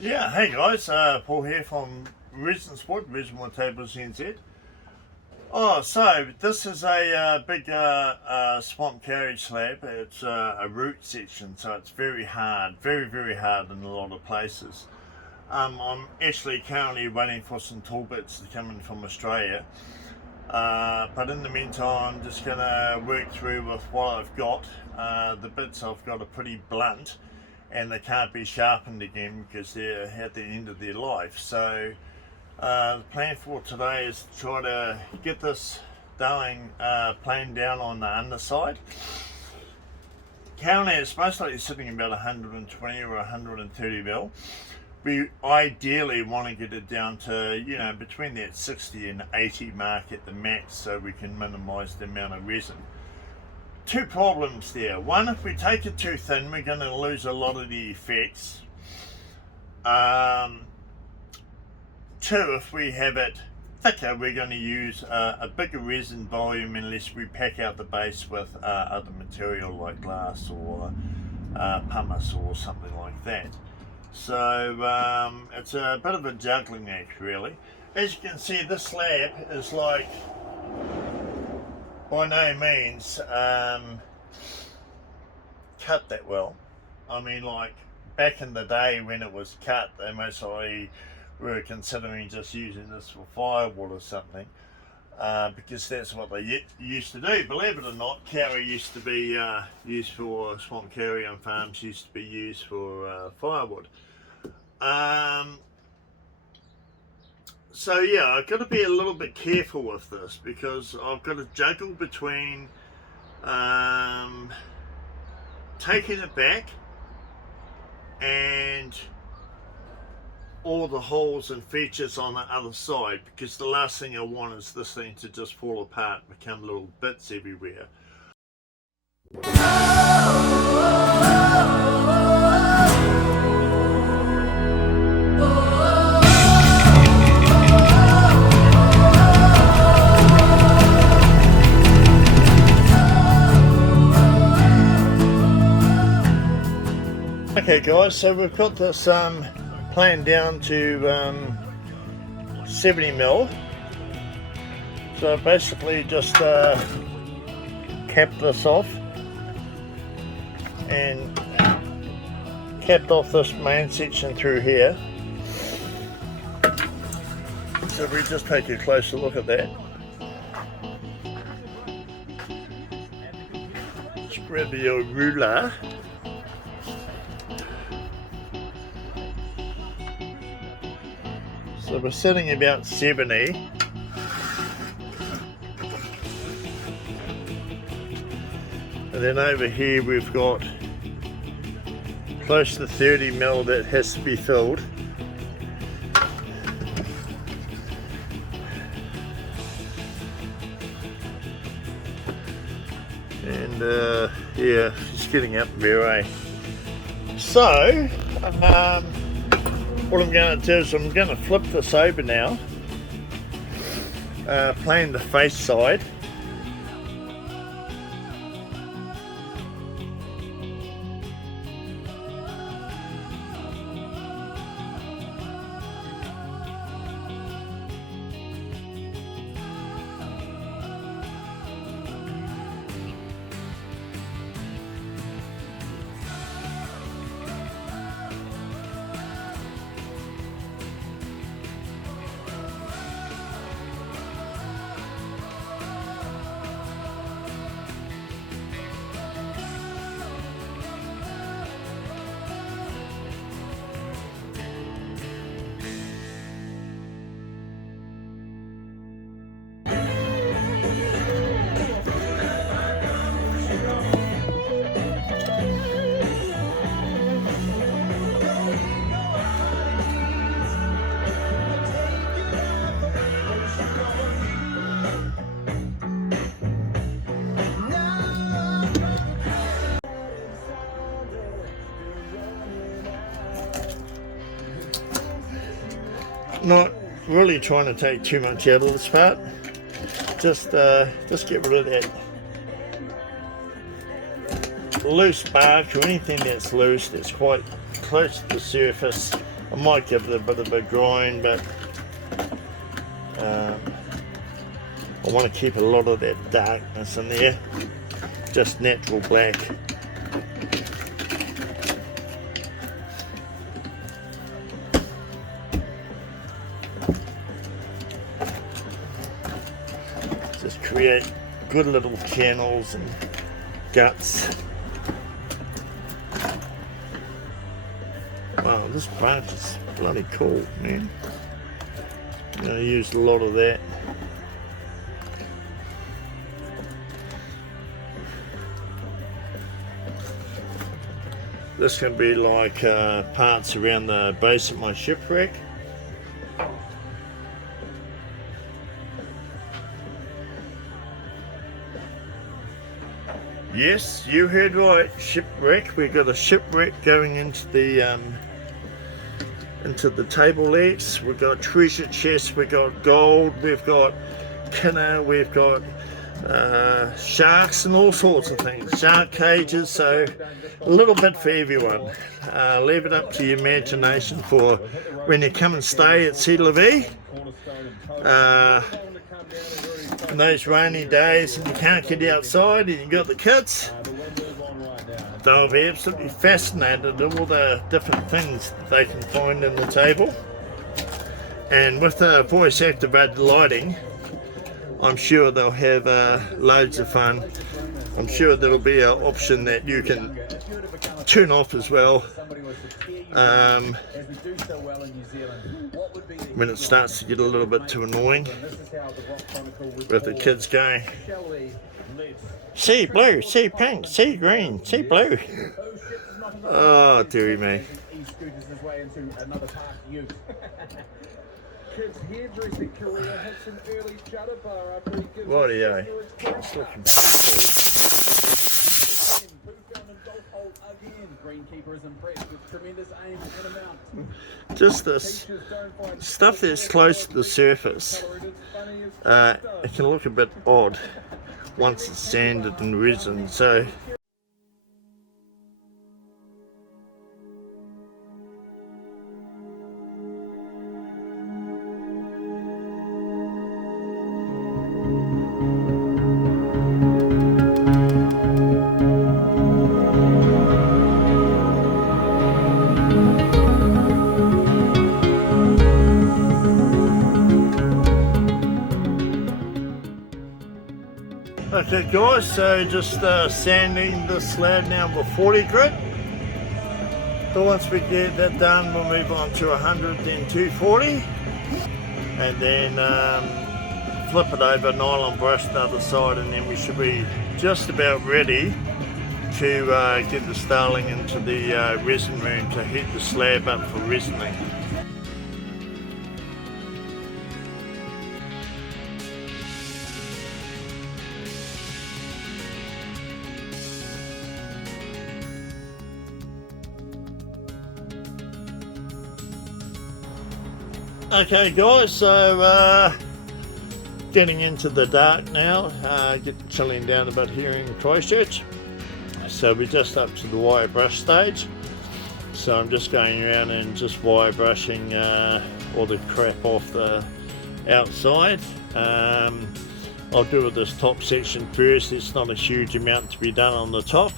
Yeah, hey guys, Paul here from Resin Resin Tables NZ. So this is a big swamp carriage slab. It's a root section, so it's very hard, very hard in a lot of places. I'm actually currently waiting for some tool bits to come in from Australia, but in the meantime I'm just going to work through with what I've got. The bits I've got are pretty blunt and they can't be sharpened again because they're at the end of their life. So the plan for today is to try to get this darling plane down on the underside. Currently it's most likely sitting about 120 or 130 mil. We ideally want to get it down to, you know, between that 60 and 80 mark at the max so we can minimize the amount of resin. Two problems there. One, if we take it too thin, we're going to lose a lot of the effects. Two, if we have it thicker, we're going to use a bigger resin volume unless we pack out the base with other material like glass or pumice or something like that. So it's a bit of a juggling act really. As you can see, this slab is like by no means cut that well. I mean, like back in the day when it was cut, they most likely were considering just using this for firewood or something, because that's what they used to do. Believe it or not, carry used to be used for swamp carry on farms, used to be used for firewood. So yeah, I've got to be a little bit careful with this because I've got to juggle between taking it back and all the holes and features on the other side, because the last thing I want is this thing to just fall apart and become little bits everywhere. Okay guys, so we've got this plane down to 70 mil. So basically just capped this off and capped off this main section through here. So we just take a closer look at that. Just grab your ruler. So we're sitting about 70. And then over here we've got close to 30 mil that has to be filled. And yeah, just getting up there, eh? So, what I'm going to do is I'm going to flip this over now, plane the face side. Not really trying to take too much out of this part. Just get rid of that loose bark or anything that's loose that's quite close to the surface I might give it a bit of a grind, but I want to keep a lot of that darkness in there, just natural black. Just create good little channels and guts. Wow, this branch is bloody cool, man. I'm going to use a lot of that. This can be like parts around the base of my shipwreck. Yes, you heard right, shipwreck. We've got a shipwreck going into the table legs. We've got treasure chests, we've got gold, we've got kinna, we've got sharks and all sorts of things, shark cages, so a little bit for everyone. Leave it up to your imagination for when you come and stay at Sealave. In those rainy days and you can't get outside and you got the kids, they'll be absolutely fascinated at all the different things they can find in the table. And with the voice activated lighting, I'm sure they'll have loads of fun. I'm sure there'll be an option that you can turn off as well when it starts to get a little bit too annoying with the kids going, see blue, see pink, see green, see blue. Oh dearie me. Rightio. It's looking pretty cool. Just this stuff that's close to the surface, it can look a bit odd once it's sanded and resin. So okay guys, so just sanding the slab now with 40 grit. So once we get that done, we'll move on to 100, then 240, and then flip it over, nylon brush the other side, and then we should be just about ready to get the starling into the resin room to heat the slab up for resining. Okay guys, so getting into the dark now, getting chilling down a bit here in Christchurch. So we're just up to the wire brush stage. So I'm just going around and just wire brushing all the crap off the outside. I'll do with this top section first. It's not a huge amount to be done on the top.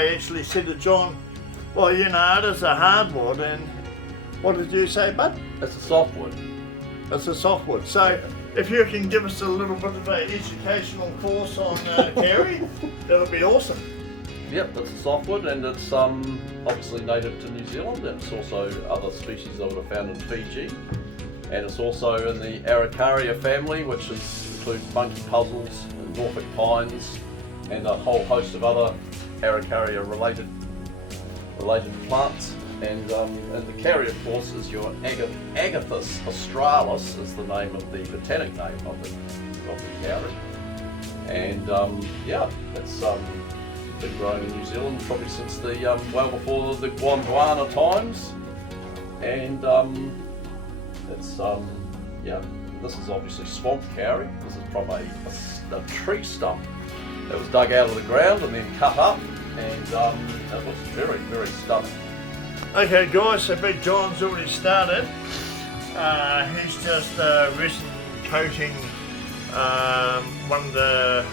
I actually said to John, well, you know, it is a hardwood, and what did you say, bud? It's a softwood. It's a softwood. So if you can give us a little bit of an educational course on Carey, that'll be awesome. Yep, it's a softwood, and it's obviously native to New Zealand, and it's also other species that are found in Fiji. And it's also in the Araucaria family, which includes monkey puzzles and Norfolk pines and a whole host of other Araucaria related plants. And the carry, of course, is your Agathis australis, is the name of the botanic name of the carry. And yeah, it's been growing in New Zealand probably since the well before the Gondwana times. And it's yeah, this is obviously swamp carry. This is from a tree stump that was dug out of the ground and then cut up, and it looks very, very stunning. Okay guys, so Big John's already started. He's just resin coating one of the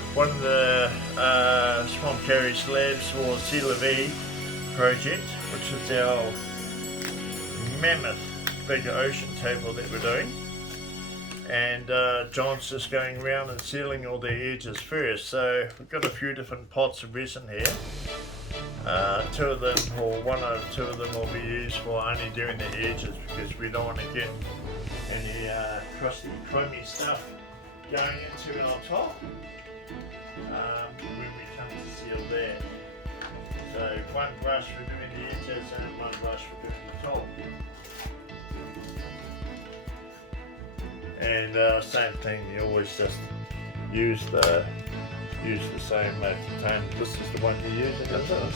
swamp carry slabs for Sealave project, which is our mammoth big ocean table that we're doing. And John's just going around and sealing all the edges first. So we've got a few different pots of resin here. Two of them, or one or two of them, will be used for only doing the edges, because we don't want to get any crusty, chromy stuff going into it on top when we come to seal that. So one brush for doing the edges and one brush for doing the top. And same thing, you always just use the same time. This is the one you're using, isn't it?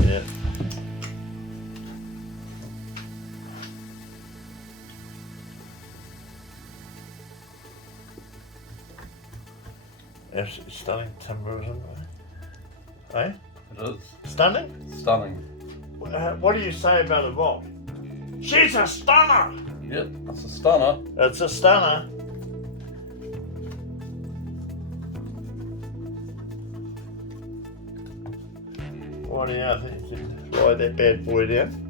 Yeah. Absolutely stunning timber, isn't it? Eh? It is. Stunning? Stunning. What do you say about a rock? She's a stunner! Yep, that's a stunner. It's a stunner. What do you think? You can ride that bad boy down?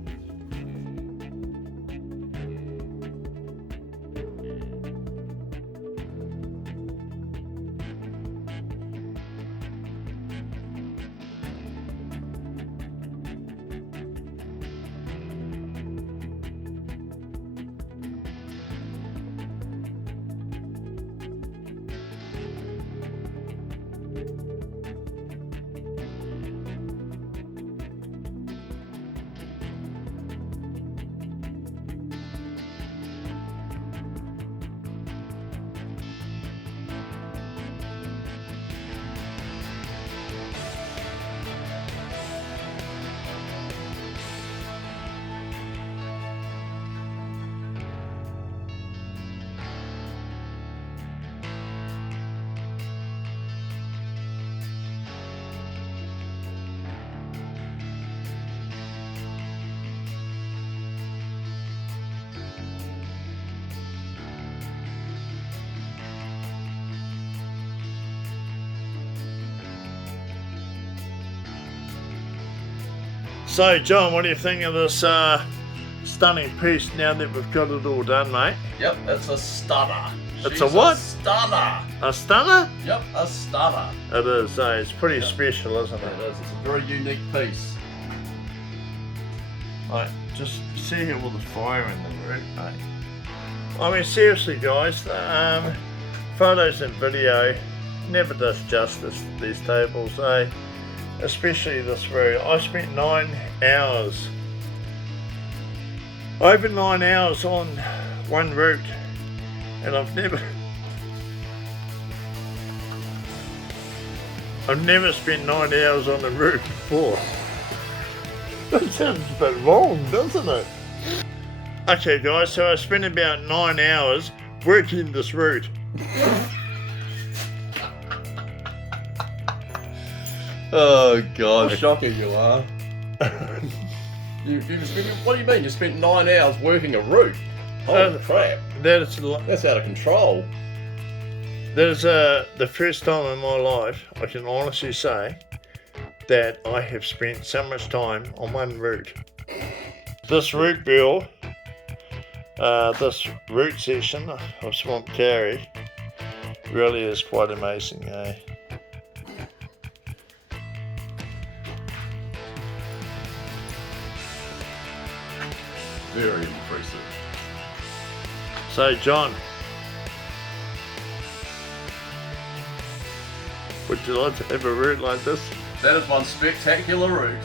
So John, what do you think of this stunning piece now that we've got it all done, mate? Yep, it's a stunner. It's a what? A stunner. A stunner? Yep, a stunner. It is, it's pretty special, isn't it? It is, it's a very unique piece. Like, just see here with the fire in the room, mate. I mean, seriously guys, photos and video never does justice to these tables, eh? Especially this route. I spent 9 hours, over 9 hours on one route, and I've never spent 9 hours on a route before. That sounds a bit wrong, doesn't it? Okay guys, so I spent about 9 hours working this route. Oh God! How shocking you are. What do you mean? You spent 9 hours working a route? Holy crap! That's out of control. That is the first time in my life I can honestly say that I have spent so much time on one route. This route build, this route session of Swamp Carry really is quite amazing, eh? Very impressive. So John, would you like to have a route like this? That is one spectacular route.